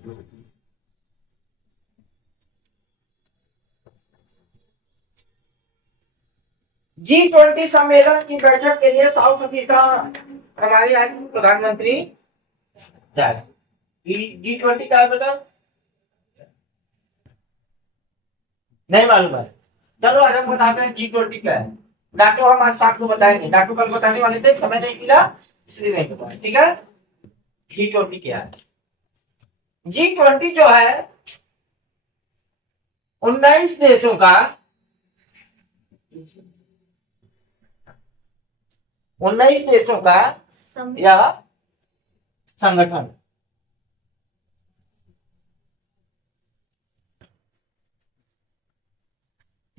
G20 सम्मेलन की बैठक के लिए साउथ अफ्रीका हमारे यहाँ के प्रधानमंत्री जा रहे। G20 क्या है बेटा? नहीं मालूम है। चलो आज हम बताते हैं G20 क्या है। डॉक्टर हम आज शाम को बताएंगे, डॉक्टर कल बताने वाले थे, समय नहीं मिला इसलिए नहीं बताया। ठीक है, G20 क्या है? G20 जो है 19 देशों का 19 देशों का यह संगठन।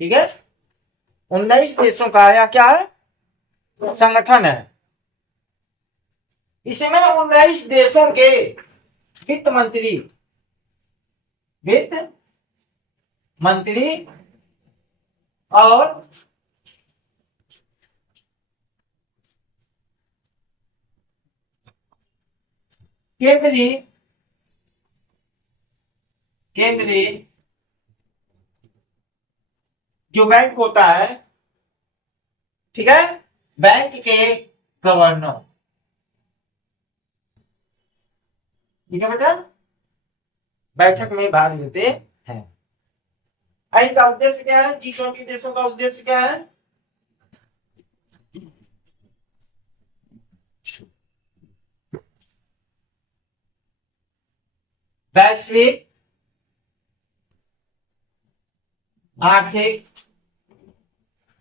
ठीक है, 19 देशों का या क्या है? संगठन है। इसमें 19 देशों के वित्त मंत्री और केंद्रीय जो बैंक होता है, ठीक है, बैंक के गवर्नर, ठीक है बेटा, बैठक में भाग लेते हैं। इनका उद्देश्य क्या है? G20 देशों का उद्देश्य क्या है? वैश्विक आर्थिक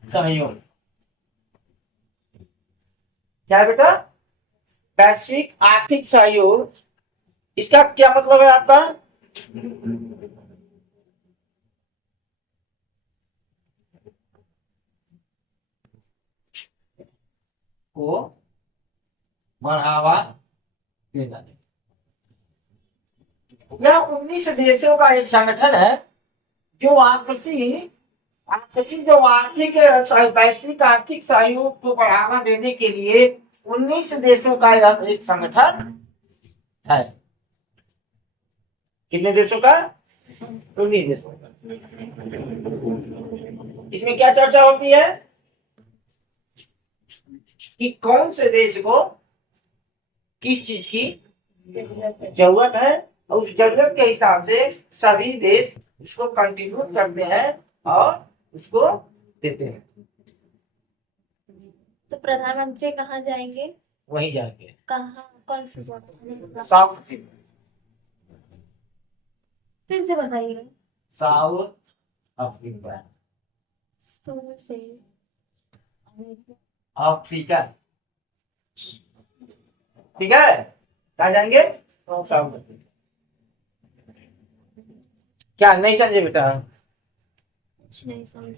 सहयोग। क्या है बेटा? वैश्विक आर्थिक सहयोग। इसका क्या मतलब है आपका? को बढ़ावा देना। यह 19 देशों का एक संगठन है जो आपसी जो आर्थिक वैश्विक आर्थिक सहयोग को बढ़ावा देने के लिए 19 देशों का यह एक संगठन है। कितने देशों का? 19 देशों का। इसमें क्या चर्चा होती है कि कौन से देश को किस चीज की जरूरत है और उस जरूरत के हिसाब से सभी देश उसको कंट्रीब्यूट करते हैं और उसको देते हैं। तो प्रधानमंत्री कहाँ जाएंगे? वहीं जाएंगे। कहाँ? कौन से? South Africa. फिर से बताइए। South Africa. से अफ्रीका, ठीक है, कहाँ जाएंगे? South Africa. क्या नहीं समझे बेटा? नहीं समझ।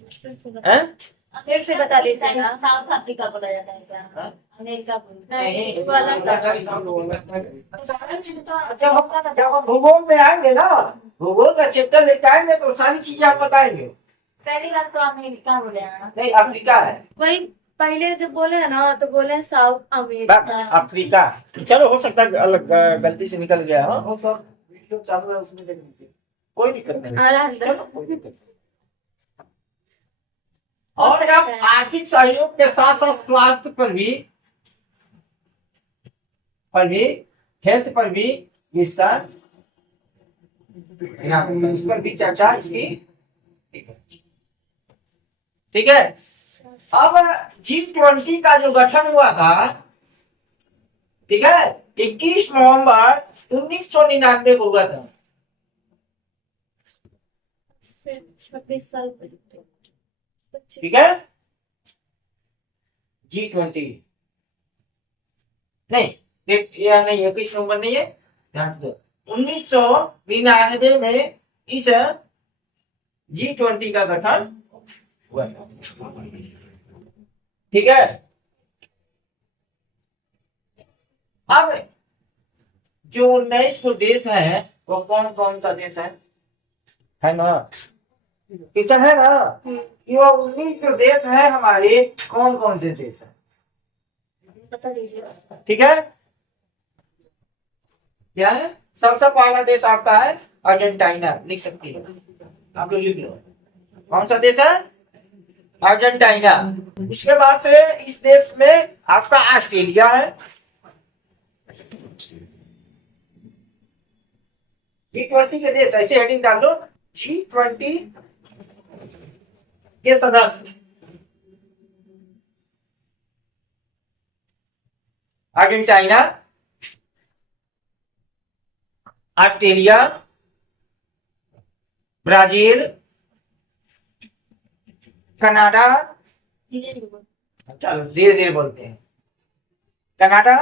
हैं? फिर से बता दीजिएगा। साउथ अफ्रीका बोला जाता है क्या? अमेरिका बोलते हैं। नहीं, वो अलग जब हम भूगोल में आएंगे ना, भूगोल का चैप्टर लेके आएंगे तो सारी चीजें आप बताएंगे। पहली बात तो अमेरिका बोले हैं। नहीं, अफ्रीका है। वही पहले जब बोले है ना तो बोले साउथ अमेरिका। अफ्रीका। चलो हो सकता है अलग गलती से निकल गया हो। वो सब वीडियो चालू है, उसमें देख लीजिए। कोई दिक्कत नहीं। आ रहा है। चलो कोई दिक्कत नहीं। और अब आर्थिक सहयोग के साथ साथ स्वास्थ्य पर भी हेल्थ पर भी इसका इस पर भी चर्चा इसकी। ठीक है, अब G20 का जो गठन हुआ था, ठीक है, 21 नवंबर 1999 को हुआ था। 26 साल पहले। ठीक है, G20 नहीं, यह नहीं है, 21 नवंबर नहीं है, ध्यान से 1999 में इस G20 का गठन हुआ। ठीक है, अब जो 19 देश है वो कौन कौन सा देश है ना? किशन है ना? ये 19 जो देश है हमारे, कौन कौन से देश है? बता दीजिए। ठीक है, क्या है? सबसे पहला देश आपका है अर्जेंटीना, लिख सकती है आप लोग, लिख लो। कौन सा देश है? अर्जेंटीना। उसके बाद से इस देश में आपका ऑस्ट्रेलिया है। G20 के देश, ऐसे हेडिंग डाल दो, G20 के सदस्य। अर्जेंटीना, ऑस्ट्रेलिया, ब्राजील, कनाडा, धीरे धीरे बोलो। चलो धीरे धीरे बोलते हैं, कनाडा,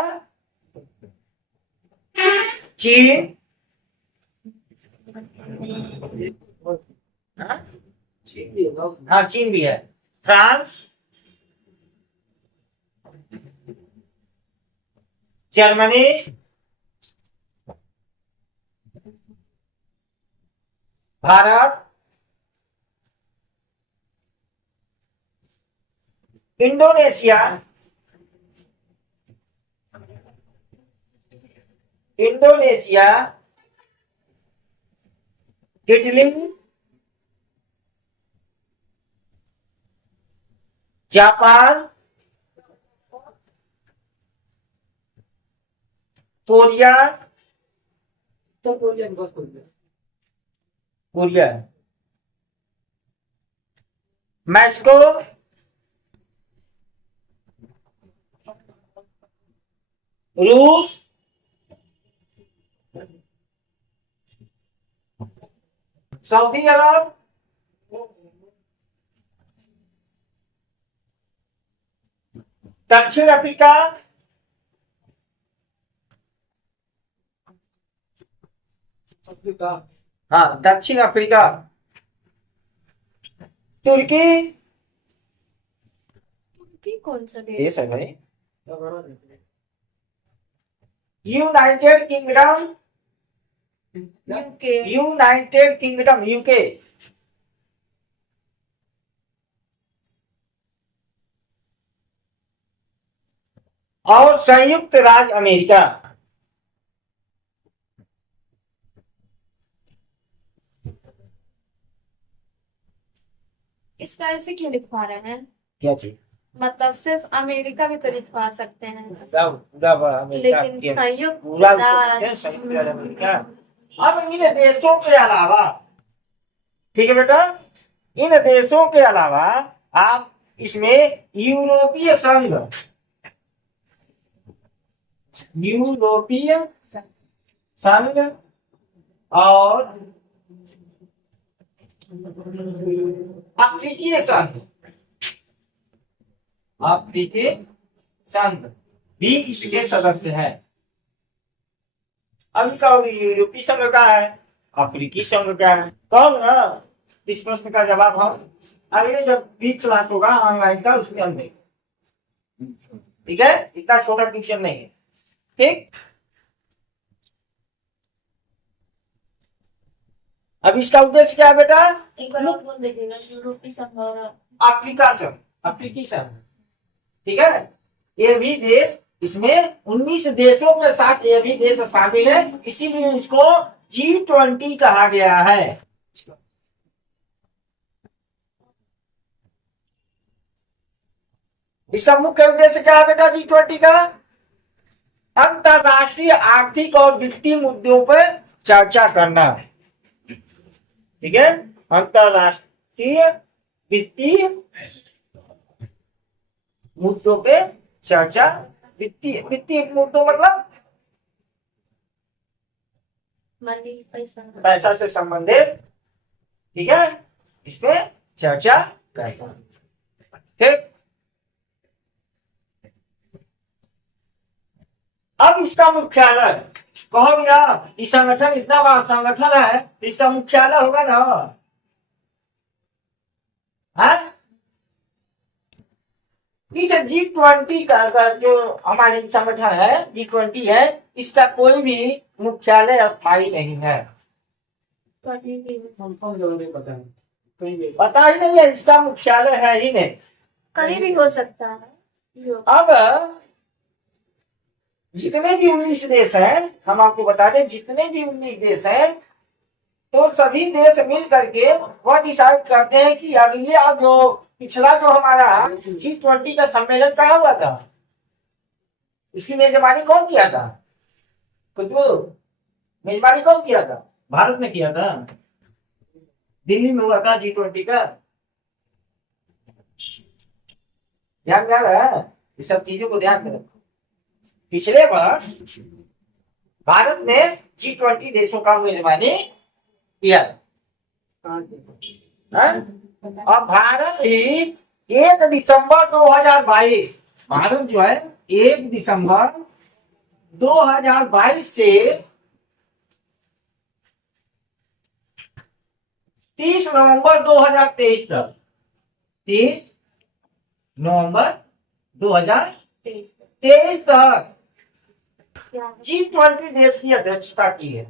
चीन, हाँ ठीक भी होगा उसमें। हाँ, चीन भी है, France, Germany, Bharat, Indonesia, Indonesia, Italy, Japan, Korea, तो कोरिया बस कोरिया। कोरिया, मैक्सिको, रूस, सऊदी अरब, दक्षिण अफ्रीका, अफ्रीका, हाँ दक्षिण अफ्रीका, तुर्की, तुर्की कौन सा देश? देश है भाई, क्या बड़ा देश है। United kingdom, UK. United kingdom, UK, और संयुक्त राज्य अमेरिका। इसका ऐसे क्यों लिखवा रहे हैं? क्या चीज? मतलब सिर्फ अमेरिका भी तो लिखवा सकते हैं, पूरा बड़ा अमेरिका, लेकिन संयुक्त पूरा उसको कहते हैं संयुक्त राज्य अमेरिका। अब इन देशों के अलावा, ठीक है बेटा, इन देशों के अलावा आप इसमें यूरोपीय संघ, यूरोपीय संघ और अफ्रीकी संघ, अफ्रीकी संघ भी इसके सदस्य है। अभी का यूरोपीय संघ का है, अफ्रीकी संघ का है, कब ना इस प्रश्न का जवाब हम अगले जब भी क्लास होगा ऑनलाइन का उसमें हम देंगे। ठीक है, इतना छोटा ट्यूशन नहीं है। ठीक, अब इसका उद्देश्य क्या है बेटा? एक बार और बोल दीजिएगा, यूरोपीय संघ और अफ्रीका संघ, अफ्रीकी संघ, ठीक है। ये भी देश, इसमें 19 देशों के साथ ये भी देश शामिल है, इसीलिए इसको G20 कहा गया है। इसका मुख्य उद्देश्य क्या है बेटा G20 का? अंतरराष्ट्रीय आर्थिक और वित्तीय मुद्दों पर चर्चा करना, ठीक है। अंतरराष्ट्रीय वित्तीय मुद्दों पे चर्चा, वित्तीय मुद्दों मतलब मनी, पैसा। पैसा से संबंधित, ठीक है, इस पे चर्चा करता है। ठीक, अब इसका मुख्यालय कहो भी ना, इस संगठन इतना बड़ा संगठन है, इसका मुख्यालय होगा ना, है? इस G20 का जो हमारी संगठन है, G20 है, इसका कोई भी मुख्यालय स्थायी नहीं है। कभी भी कौन जगह नहीं पता है, कहीं भी। पता ही नहीं है, इसका मुख्यालय है ही नहीं। कहीं भी हो सकता है। अब जितने भी 19 देश हैं, हम आपको बता दें, जितने भी 19 देश हैं, तो सभी देश मिल करके वह डिसाइड करते हैं कि अगले जो पिछला जो हमारा G20 का सम्मेलन कहाँ हुआ था, उसकी मेजबानी कौन किया था? कुछ मेजबानी कौन किया था? भारत ने किया था। दिल्ली में हुआ था G20 का। ध्यान में आ रहा है? इस सब चीजों को ध्यान में रखो। पिछले वर्ष भारत ने G20 देशों का मेजबानी किया। अब भारत ही 1 दिसंबर 2022, भारत जो है 1 दिसंबर 2022 से 30 नवंबर 2023 तक, 30 नवंबर 2023 तक G20 देश की अध्यक्षता की है।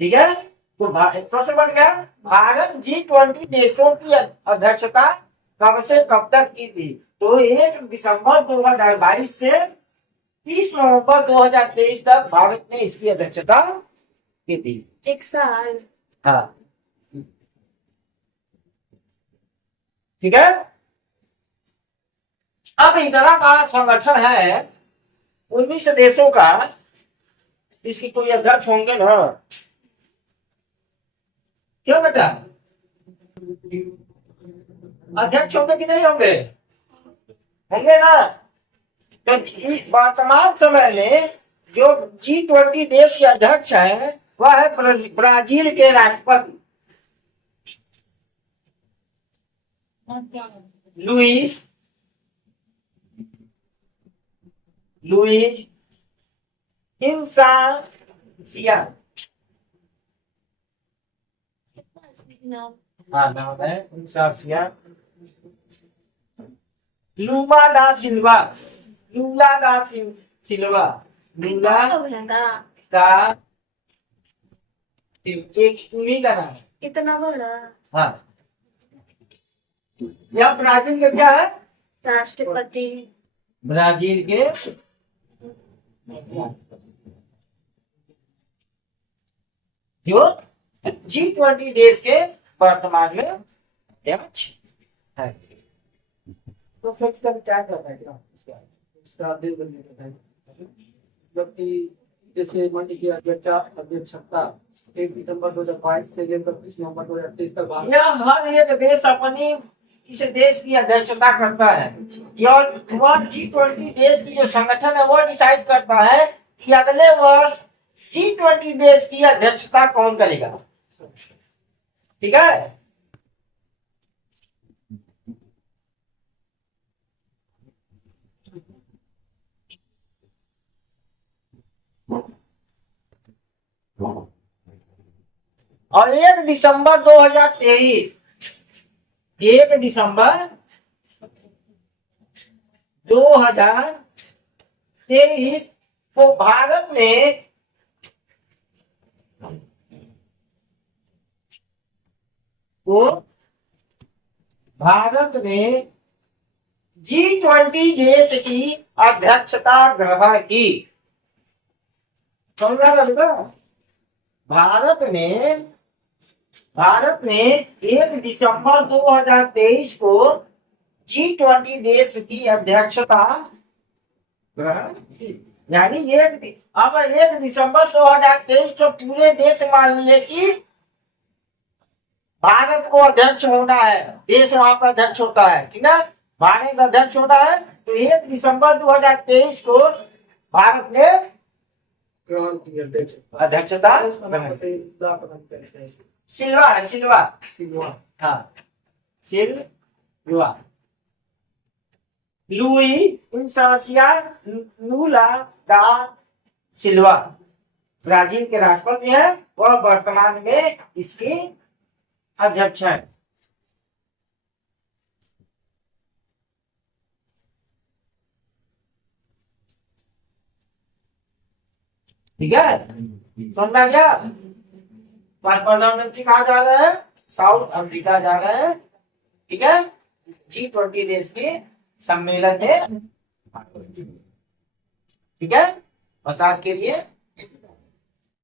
ठीक है, तो प्रश्न बन गया, भारत G20 देशों की अध्यक्षता कब से कब तक की थी? तो 1 दिसंबर 2022 से 30 नवंबर 2023 तक भारत ने इसकी अध्यक्षता की थी। 1 साल। हाँ, ठीक है। अब इतना बड़ा संगठन है 19 देशों का, इसकी कोई अध्यक्ष होंगे ना? क्यों बेटा, अध्यक्ष होंगे कि नहीं होंगे? होंगे ना। तो वर्तमान समय में जो G20 देश के अध्यक्ष है वह है ब्राजील के राष्ट्रपति लुईज इनासिया। नाम नाम है इनासिया लुला दा सिल्वा। लुला लोग हैं का का एक उन्हीं का नाम है। इतना बड़ा हाँ, यह ब्राजील के क्या है? राष्ट्रपति। ब्राजील के जो G20 देश के वर्तमान में अध्यक्ष है। तो फिक्स का टैग लगा है क्या इसका देश बनने का टाइम? जबकि जैसे मान लीजिए अध्यक्षता 1 दिसंबर 2022 से लेकर 30 नवंबर 2023 तक भारत यह हर एक देश अपनी इस देश की अध्यक्षता करता है। वह G20 देश की जो संगठन है वो डिसाइड करता है कि अगले वर्ष G20 देश की अध्यक्षता कौन करेगा। ठीक है, और 1 दिसंबर 2023 1 दिसंबर 2023 को भारत ने G20 देश की अध्यक्षता ग्रहण की। समझा ना बेटा? भारत ने 1 दिसंबर 2023 को G20 देश की अध्यक्षता ग्रहण की। यानी अब 1 दिसंबर 2023 को पूरे देश मान लिए कि भारत को अध्यक्ष होना है। देश वहां पर अध्यक्ष होता है, ठीक है, भारत अध्यक्ष होता है। तो 1 दिसंबर 2023 को भारत ने ग्रहण की अध्यक्षता सिल्वा हाँ सिल्वा लुई इनासिया लुला दा सिल्वा ब्राजील के राष्ट्रपति हैं। वह वर्तमान में इसकी अध्यक्ष है। ठीक है, समझ में आ गया? प्रधानमंत्री कहाँ जा रहे हैं? साउथ अफ्रीका जा रहे हैं। ठीक है, G20 देश के सम्मेलन में भाग लो। ठीक है, बस आज के लिए